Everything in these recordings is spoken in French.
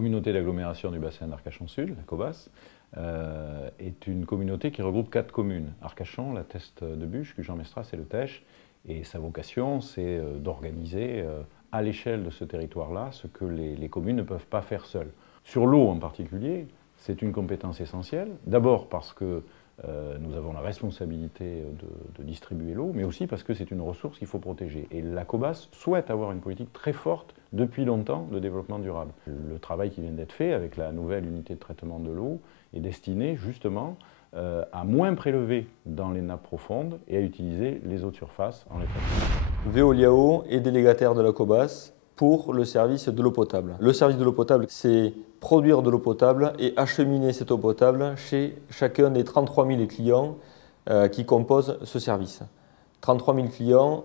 communauté d'agglomération du bassin d'Arcachon-Sud, la COBAS, est une communauté qui regroupe 4 communes. Arcachon, la Teste de Buch, Gujan-Mestras et Le Teche. Et sa vocation, c'est d'organiser à l'échelle de ce territoire-là ce que les communes ne peuvent pas faire seules. Sur l'eau en particulier, c'est une compétence essentielle. D'abord parce que nous avons la responsabilité de distribuer l'eau, mais aussi parce que c'est une ressource qu'il faut protéger. Et la COBAS souhaite avoir une politique très forte depuis longtemps de développement durable. Le travail qui vient d'être fait avec la nouvelle unité de traitement de l'eau est destiné justement à moins prélever dans les nappes profondes et à utiliser les eaux de surface en les traitant. Veolia Eau est délégataire de la COBAS pour le service de l'eau potable. Le service de l'eau potable, c'est produire de l'eau potable et acheminer cette eau potable chez chacun des 33 000 clients qui composent ce service. 33 000 clients,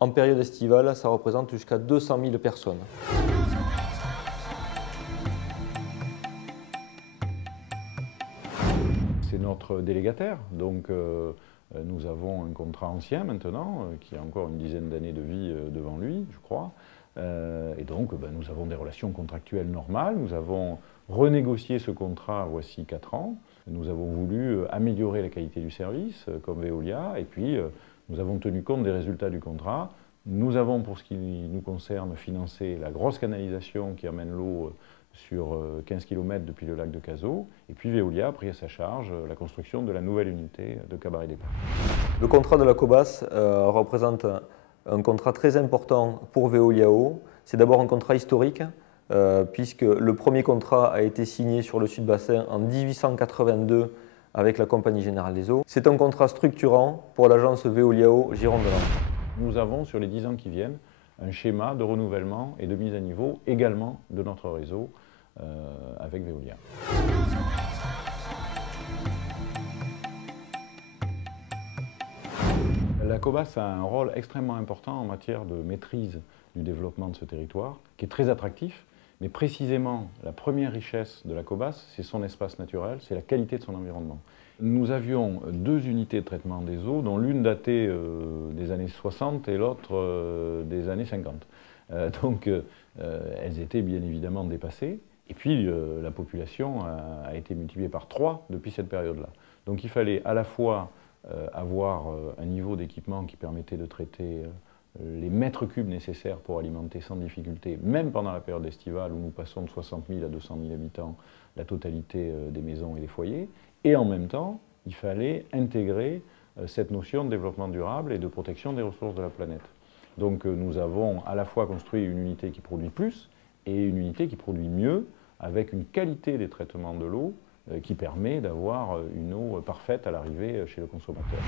en période estivale, ça représente jusqu'à 200 000 personnes. C'est notre délégataire, donc nous avons un contrat ancien maintenant, qui a encore une dizaine d'années de vie devant lui, je crois. Et donc nous avons des relations contractuelles normales. Nous avons renégocié ce contrat voici 4 ans. Nous avons voulu améliorer la qualité du service, comme Veolia, et puis nous avons tenu compte des résultats du contrat. Nous avons, pour ce qui nous concerne, financé la grosse canalisation qui amène l'eau sur 15 km depuis le lac de Cazaux. Et puis Veolia a pris à sa charge la construction de la nouvelle unité de Cabaret-des-Pins. Le contrat de la COBAS représente un contrat très important pour Veolia Eau. C'est d'abord un contrat historique, puisque le premier contrat a été signé sur le Sud-Bassin en 1882 avec la Compagnie Générale des Eaux. C'est un contrat structurant pour l'agence Veolia Eau Gironde-Land. Nous avons, sur les 10 ans qui viennent, un schéma de renouvellement et de mise à niveau également de notre réseau avec Veolia. La COBAS a un rôle extrêmement important en matière de maîtrise du développement de ce territoire, qui est très attractif, mais précisément la première richesse de la COBAS, c'est son espace naturel, c'est la qualité de son environnement. Nous avions 2 unités de traitement des eaux, dont l'une datait des années 60 et l'autre des années 50. Donc elles étaient bien évidemment dépassées, et puis la population a été multipliée par 3 depuis cette période-là. Donc il fallait à la fois avoir un niveau d'équipement qui permettait de traiter les mètres cubes nécessaires pour alimenter sans difficulté, même pendant la période estivale où nous passons de 60 000 à 200 000 habitants la totalité des maisons et des foyers, et en même temps, il fallait intégrer cette notion de développement durable et de protection des ressources de la planète. Donc nous avons à la fois construit une unité qui produit plus et une unité qui produit mieux, avec une qualité des traitements de l'eau qui permet d'avoir une eau parfaite à l'arrivée chez le consommateur.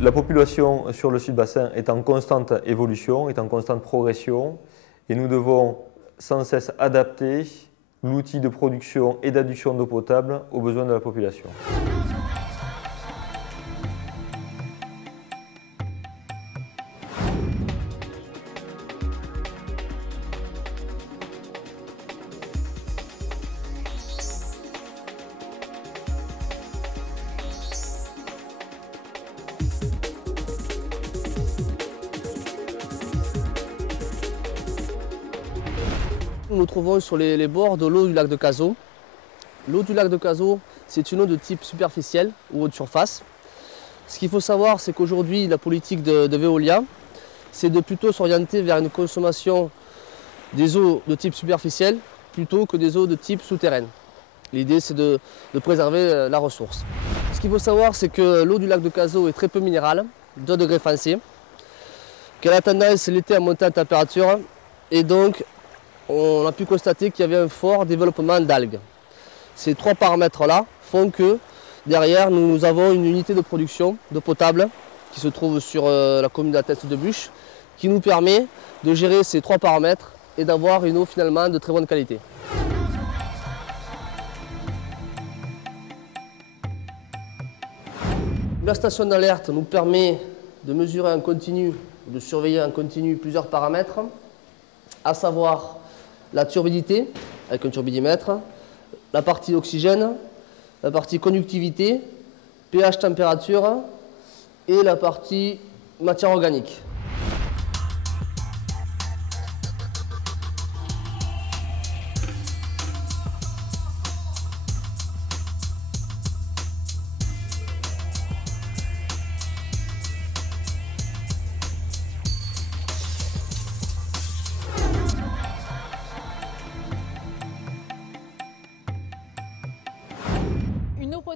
La population sur le Sud-Bassin est en constante évolution, est en constante progression, et nous devons sans cesse adapter l'outil de production et d'adduction d'eau potable aux besoins de la population. Nous nous trouvons sur les bords de l'eau du lac de Cazaux. L'eau du lac de Cazaux, c'est une eau de type superficielle ou eau de surface. Ce qu'il faut savoir, c'est qu'aujourd'hui, la politique de Veolia, c'est de plutôt s'orienter vers une consommation des eaux de type superficielle plutôt que des eaux de type souterraine. L'idée, c'est de préserver la ressource. Ce qu'il faut savoir, c'est que l'eau du lac de Cazaux est très peu minérale, 2 degrés Fahrenheit, qu'elle a tendance l'été à monter en température, et donc on a pu constater qu'il y avait un fort développement d'algues. Ces 3 paramètres-là font que derrière, nous avons une unité de production d'eau potable qui se trouve sur la commune de la Teste de Buch, qui nous permet de gérer ces 3 paramètres et d'avoir une eau finalement de très bonne qualité. La station d'alerte nous permet de mesurer en continu, de surveiller en continu plusieurs paramètres, à savoir la turbidité avec un turbidimètre, la partie oxygène, la partie conductivité, pH température et la partie matière organique.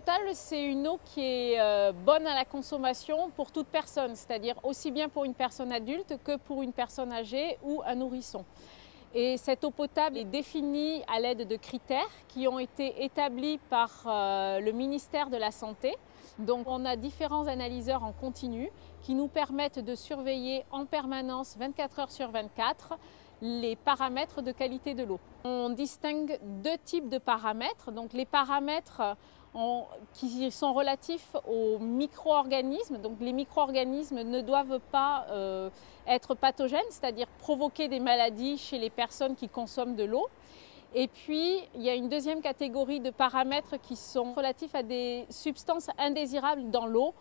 potable, c'est une eau qui est bonne à la consommation pour toute personne, c'est-à-dire aussi bien pour une personne adulte que pour une personne âgée ou un nourrisson. Et cette eau potable est définie à l'aide de critères qui ont été établis par le ministère de la Santé. Donc on a différents analyseurs en continu qui nous permettent de surveiller en permanence 24 heures sur 24 les paramètres de qualité de l'eau. On distingue deux types de paramètres. Donc les paramètres qui sont relatifs aux micro-organismes. Donc les micro-organismes ne doivent pas être pathogènes, c'est-à-dire provoquer des maladies chez les personnes qui consomment de l'eau. Et puis, il y a une deuxième catégorie de paramètres qui sont relatifs à des substances indésirables dans l'eau.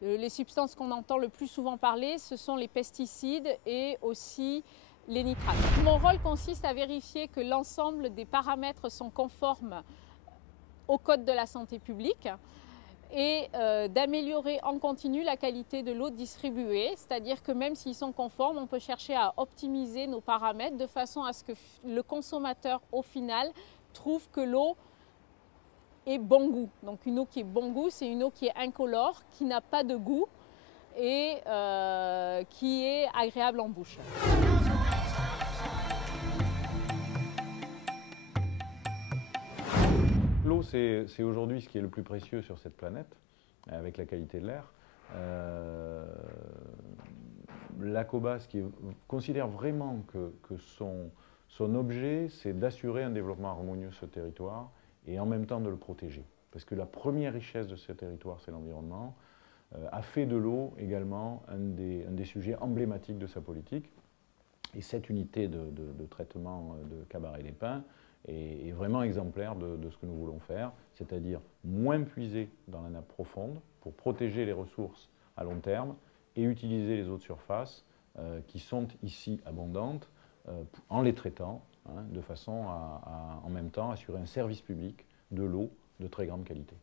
Les substances qu'on entend le plus souvent parler, ce sont les pesticides et aussi les nitrates. Mon rôle consiste à vérifier que l'ensemble des paramètres sont conformes au Code de la santé publique et d'améliorer en continu la qualité de l'eau distribuée, c'est-à-dire que même s'ils sont conformes, on peut chercher à optimiser nos paramètres de façon à ce que le consommateur, au final, trouve que l'eau est bon goût. Donc une eau qui est bon goût, c'est une eau qui est incolore, qui n'a pas de goût et qui est agréable en bouche. L'eau, c'est aujourd'hui ce qui est le plus précieux sur cette planète, avec la qualité de l'air. La COBAS considère vraiment que son objet, c'est d'assurer un développement harmonieux de ce territoire et en même temps de le protéger. Parce que la première richesse de ce territoire, c'est l'environnement, a fait de l'eau également un des sujets emblématiques de sa politique. Et cette unité de traitement de Cabaret-les-Pins est vraiment exemplaire de ce que nous voulons faire, c'est-à-dire moins puiser dans la nappe profonde pour protéger les ressources à long terme et utiliser les eaux de surface qui sont ici abondantes en les traitant de façon à en même temps assurer un service public de l'eau de très grande qualité.